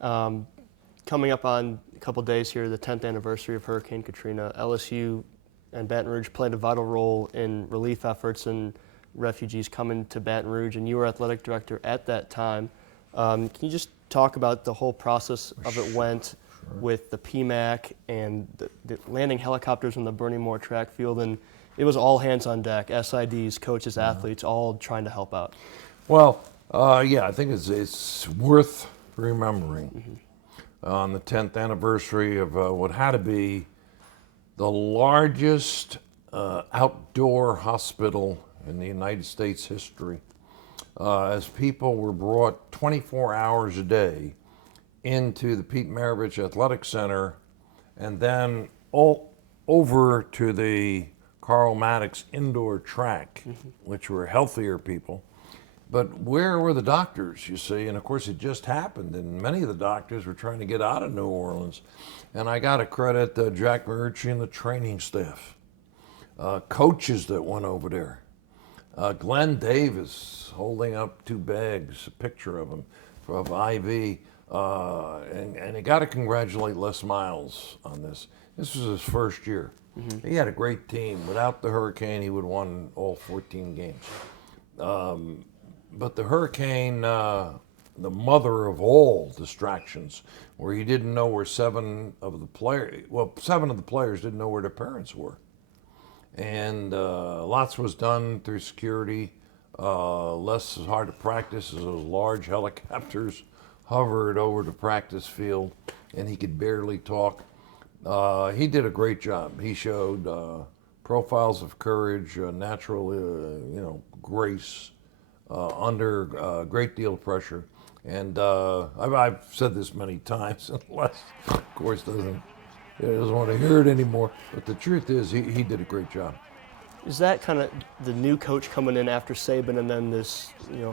Coming up on a couple days here, the 10th anniversary of Hurricane Katrina, LSU and Baton Rouge played a vital role in relief efforts and refugees coming to Baton Rouge, and you were athletic director at that time. Can you just talk about the whole process of it went with the PMAC and the landing helicopters on the Bernie Moore track field? And it was all hands on deck, SIDs, coaches, athletes, all trying to help out. Well, I think it's worth remembering on the 10th anniversary of what had to be the largest outdoor hospital in the United States history, as people were brought 24 hours a day into the Pete Maravich Athletic Center and then all over to the Carl Maddox indoor track, which were healthier people. But where were the doctors, you see? And of course it just happened, and many of the doctors were trying to get out of New Orleans. And I got to credit Jack Marucci and the training staff, coaches that went over there. Glenn Davis holding up 2 bags, a picture of him, of IV. And I got to congratulate Les Miles on this. This was his first year. He had a great team. Without the hurricane, he would have won all 14 games. But the hurricane, the mother of all distractions, where you didn't know where 7 of the players didn't know where their parents were. And lots was done through security. Less is hard to practice as those large helicopters hovered over the practice field, and he could barely talk. He did a great job. He showed profiles of courage, natural, grace, under a great deal of pressure. And I've said this many times, and Les, of course, doesn't want to hear it anymore. But the truth is, he did a great job. Is that kind of the new coach coming in after Saban, and then this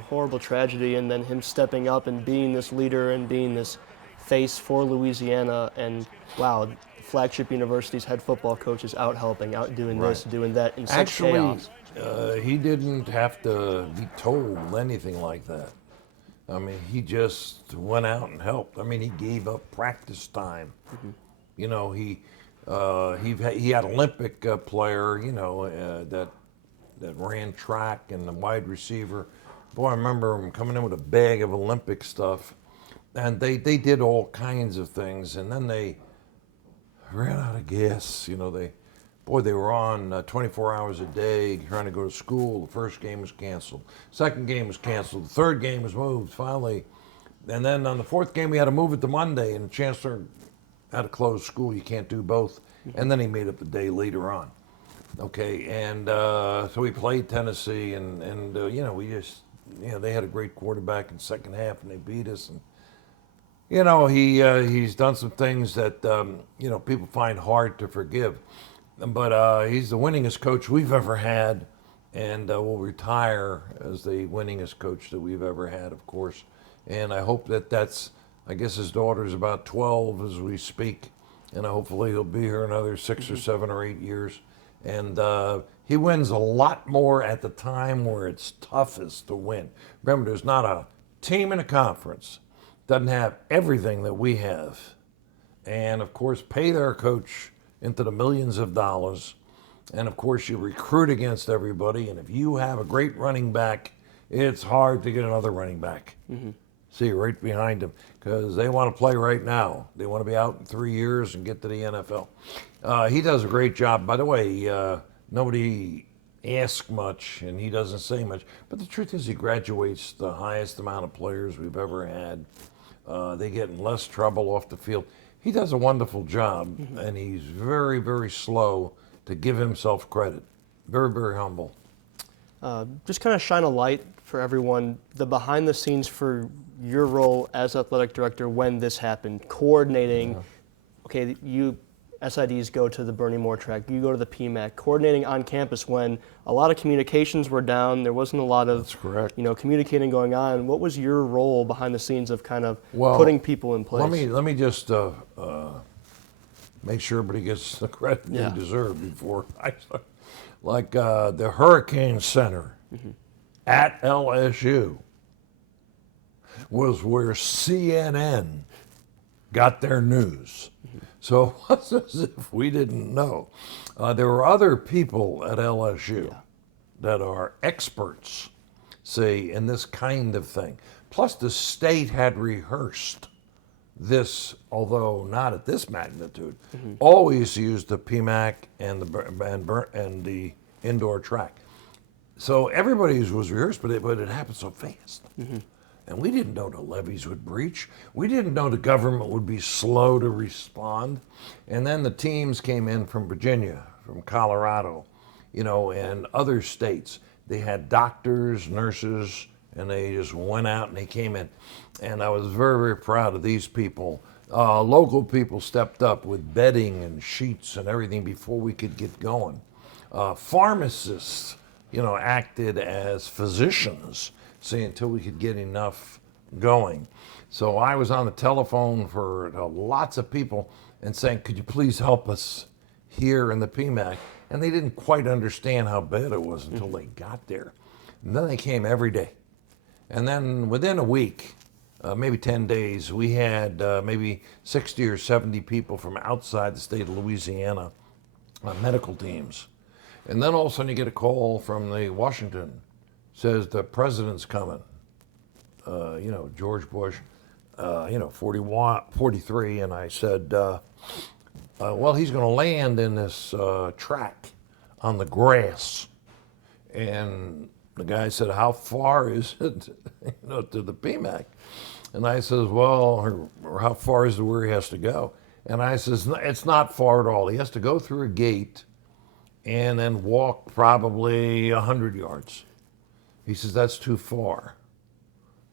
horrible tragedy, and then him stepping up and being this leader and being this face for Louisiana, and wow, flagship universities head football coaches out helping, out doing this, doing that in such chaos? He didn't have to be told anything like that. I mean, he just went out and helped. I mean, he gave up practice time. He had Olympic player, that ran track and the wide receiver. Boy, I remember him coming in with a bag of Olympic stuff, and they did all kinds of things, and then they ran out of gas. They were on 24 hours a day trying to go to school. The first game was canceled. Second game was canceled. The third game was moved finally. And then on the fourth game, we had to move it to Monday, and the chancellor had to close school. You can't do both. And then he made up the day later on. Okay, and so we played Tennessee, and we just, they had a great quarterback in the second half, and they beat us. And he's done some things that people find hard to forgive. But he's the winningest coach we've ever had, and will retire as the winningest coach that we've ever had, of course. And I hope I guess his daughter's about 12 as we speak, and hopefully he'll be here another 6 or 7 or 8 years. And he wins a lot more at the time where it's toughest to win. Remember, there's not a team in a conference doesn't have everything that we have, and of course pay their coach into the millions of dollars, and of course you recruit against everybody, and if you have a great running back, it's hard to get another running back. See, right behind him, because they want to play right now. They want to be out in 3 years and get to the NFL. He does a great job. By the way, nobody asks much, and he doesn't say much, but the truth is he graduates the highest amount of players we've ever had. They get in less trouble off the field. He does a wonderful job, and he's very, very slow to give himself credit. Very, very humble. Just kind of shine a light for everyone, the behind the scenes for your role as athletic director when this happened, coordinating, okay, you SIDs go to the Bernie Moore track, you go to the PMAC, coordinating on campus when a lot of communications were down, there wasn't a lot of That's correct. Communicating going on. What was your role behind the scenes of kind of putting people in place? Let me just make sure everybody gets the credit they deserve before I start. Like the Hurricane Center at LSU was where CNN got their news. So it wasn't as if we didn't know. There were other people at LSU that are experts, say, in this kind of thing. Plus, the state had rehearsed this, although not at this magnitude, always used the PMAC and the indoor track. So everybody was rehearsed, but it happened so fast. And we didn't know the levees would breach. We didn't know the government would be slow to respond. And then the teams came in from Virginia, from Colorado, and other states. They had doctors, nurses, and they just went out and they came in. And I was very, very proud of these people. Local people stepped up with bedding and sheets and everything before we could get going. Pharmacists, acted as physicians, say, until we could get enough going. So I was on the telephone for lots of people and saying, could you please help us here in the PMAC? And they didn't quite understand how bad it was until they got there. And then they came every day. And then within a week, maybe 10 days, we had maybe 60 or 70 people from outside the state of Louisiana, medical teams. And then all of a sudden you get a call from the Washington, says the president's coming. George Bush, 43, and I said, well, he's going to land in this track on the grass. And the guy said, how far is it, to the PMAC? And I says, well, or how far is it where he has to go? And I says, it's not far at all. He has to go through a gate and then walk probably 100 yards. He says, that's too far.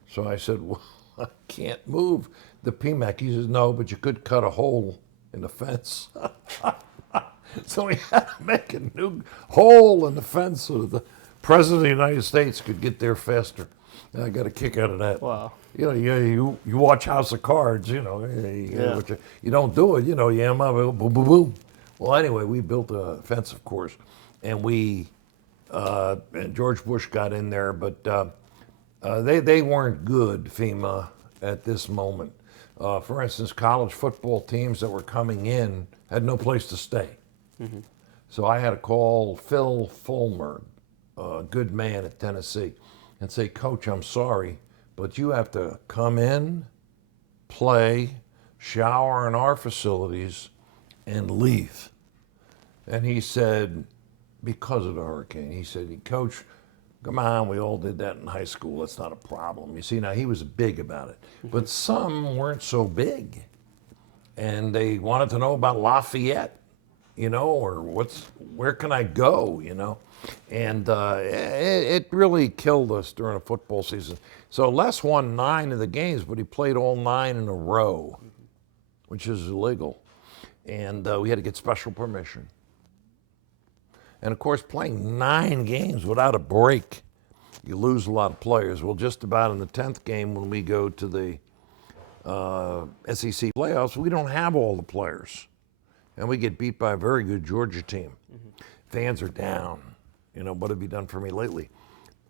So I said, well, I can't move the PMAC. He says, no, but you could cut a hole in the fence. So we had to make a new hole in the fence so that the President of the United States could get there faster. And I got a kick out of that. Wow. You watch House of Cards, you don't do it, you am up, boom, boom, boom. Well, anyway, we built a fence, of course, and and George Bush got in there, but they weren't good, FEMA, at this moment. For instance, college football teams that were coming in had no place to stay. So I had to call Phil Fulmer, a good man at Tennessee, and say, Coach, I'm sorry, but you have to come in, play, shower in our facilities, and leave. And he said, because of the hurricane, he said, Coach, come on, we all did that in high school. That's not a problem. You see, now he was big about it. But some weren't so big. And they wanted to know about Lafayette, or where can I go, And it really killed us during a football season. So Les won 9 of the games, but he played all 9 in a row, which is illegal. And we had to get special permission. And of course, playing 9 games without a break, you lose a lot of players. Well, just about in the 10th game when we go to the SEC playoffs, we don't have all the players. And we get beat by a very good Georgia team. Fans are down. What have you done for me lately?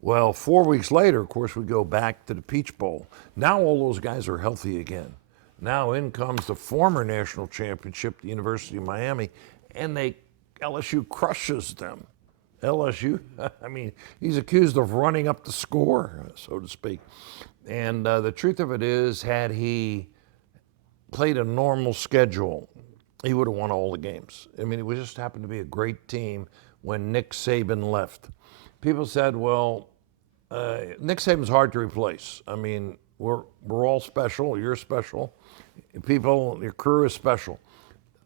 Well, 4 weeks later, of course, we go back to the Peach Bowl. Now all those guys are healthy again. Now in comes the former national championship, the University of Miami, and LSU crushes them. LSU, he's accused of running up the score, so to speak. And the truth of it is, had he played a normal schedule, he would have won all the games. It just happened to be a great team when Nick Saban left. People said, well, Nick Saban's hard to replace. We're all special. You're special. Your crew is special.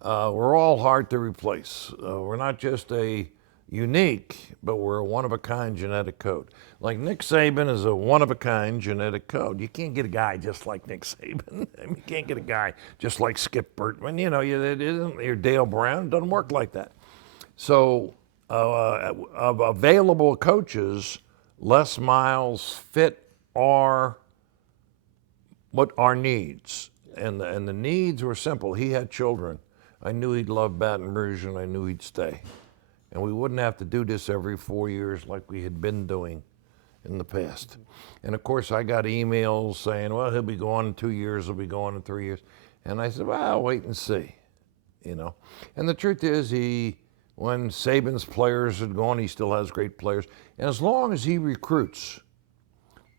We're all hard to replace. We're not just a unique, but we're a one-of-a-kind genetic code. Like Nick Saban is a one-of-a-kind genetic code. You can't get a guy just like Nick Saban. You can't get a guy just like Skip Bertman. It isn't your Dale Brown. It doesn't work like that. So of available coaches, Les Miles fit our needs. And the needs were simple. He had children. I knew he'd love Baton Rouge, and I knew he'd stay. And we wouldn't have to do this every 4 years like we had been doing in the past. And of course, I got emails saying, well, he'll be gone in 2 years, he'll be gone in 3 years. And I said, well, wait and see, you know. And the truth is, when Saban's players had gone, he still has great players. And as long as he recruits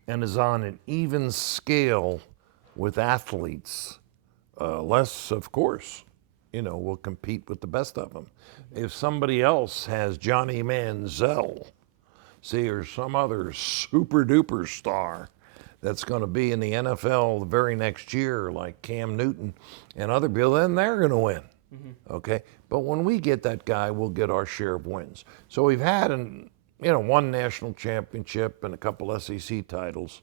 and is on an even scale with athletes, less, of course, will compete with the best of them. If somebody else has Johnny Manziel, or some other super duper star that's going to be in the NFL the very next year, like Cam Newton and other people, then they're going to win. Okay? But when we get that guy, we'll get our share of wins. So we've had one national championship and a couple SEC titles.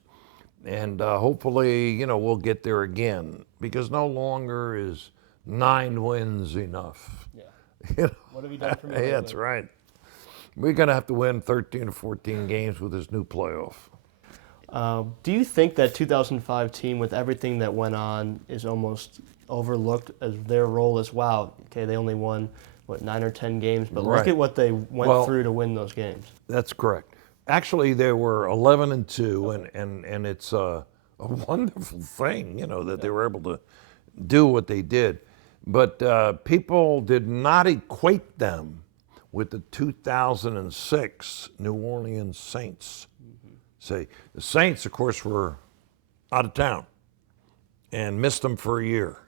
And hopefully, we'll get there again, because no longer is 9 wins enough. Yeah. What have you done for me lately? Yeah, that's right. We're going to have to win 13 or 14 games with this new playoff. Do you think that 2005 team, with everything that went on, is almost overlooked as their role as, wow, okay, they only won, 9 or 10 games, but look at what they went through to win those games. That's correct. Actually, they were 11-2, and it's a wonderful thing, that they were able to do what they did. But people did not equate them with the 2006 New Orleans Saints. The Saints, of course, were out of town and missed them for a year.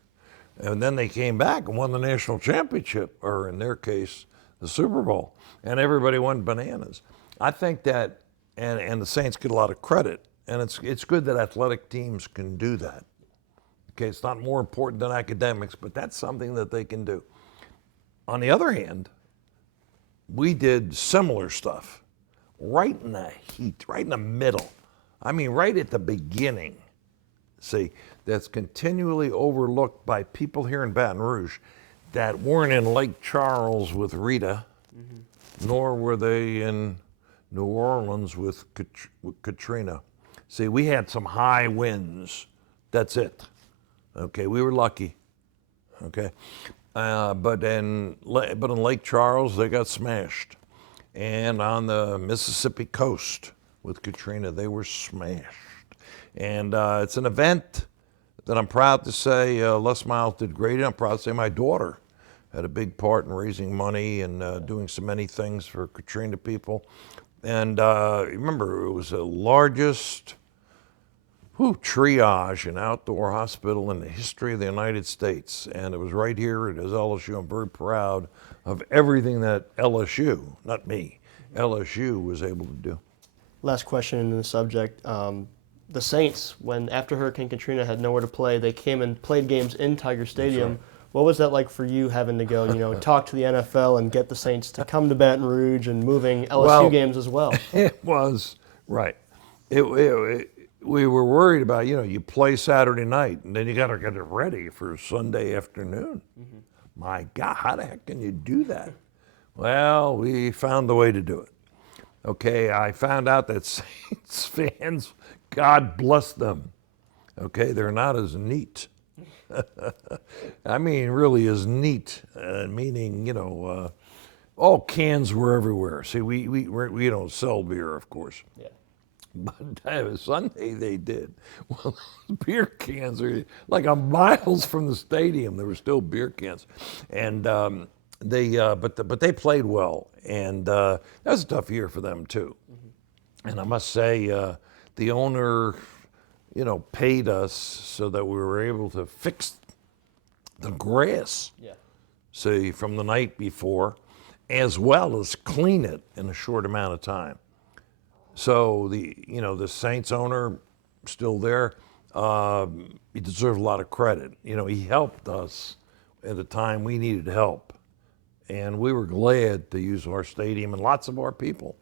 And then they came back and won the national championship, or in their case, the Super Bowl. And everybody went bananas. I think that, and the Saints get a lot of credit, and it's good that athletic teams can do that. Okay, it's not more important than academics, but that's something that they can do. On the other hand, we did similar stuff right in the heat, right in the middle. I mean, right at the beginning. That's continually overlooked by people here in Baton Rouge that weren't in Lake Charles with Rita, nor were they in New Orleans with Katrina. We had some high winds. That's it. Okay, we were lucky. Okay, but in Lake Charles, they got smashed. And on the Mississippi coast with Katrina, they were smashed. And it's an event that I'm proud to say Les Miles did great. I'm proud to say my daughter had a big part in raising money and doing so many things for Katrina people. And remember, it was the largest triage and outdoor hospital in the history of the United States. And it was right here at LSU. I'm very proud of everything that LSU, not me, LSU was able to do. Last question in the subject. The Saints, after Hurricane Katrina had nowhere to play, they came and played games in Tiger Stadium. Right. What was that like for you, having to go, talk to the NFL and get the Saints to come to Baton Rouge and moving LSU games as well? It was, right. We were worried about, you play Saturday night, and then you got to get it ready for Sunday afternoon. My God, how the heck can you do that? Well, we found the way to do it. Okay, I found out that Saints fans, God bless them, okay, they're not as neat. I mean, really as neat, meaning, all cans were everywhere. We don't sell beer, of course. Yeah. But Sunday they did. Well, beer cans are like a miles from the stadium. There were still beer cans, and but they played well, and that was a tough year for them too. And I must say, the owner, paid us so that we were able to fix the grass. Yeah. From the night before, as well as clean it in a short amount of time. So the Saints owner, still there, he deserves a lot of credit. He helped us at a time we needed help. And we were glad to use our stadium and lots of our people,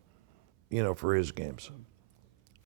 for his games.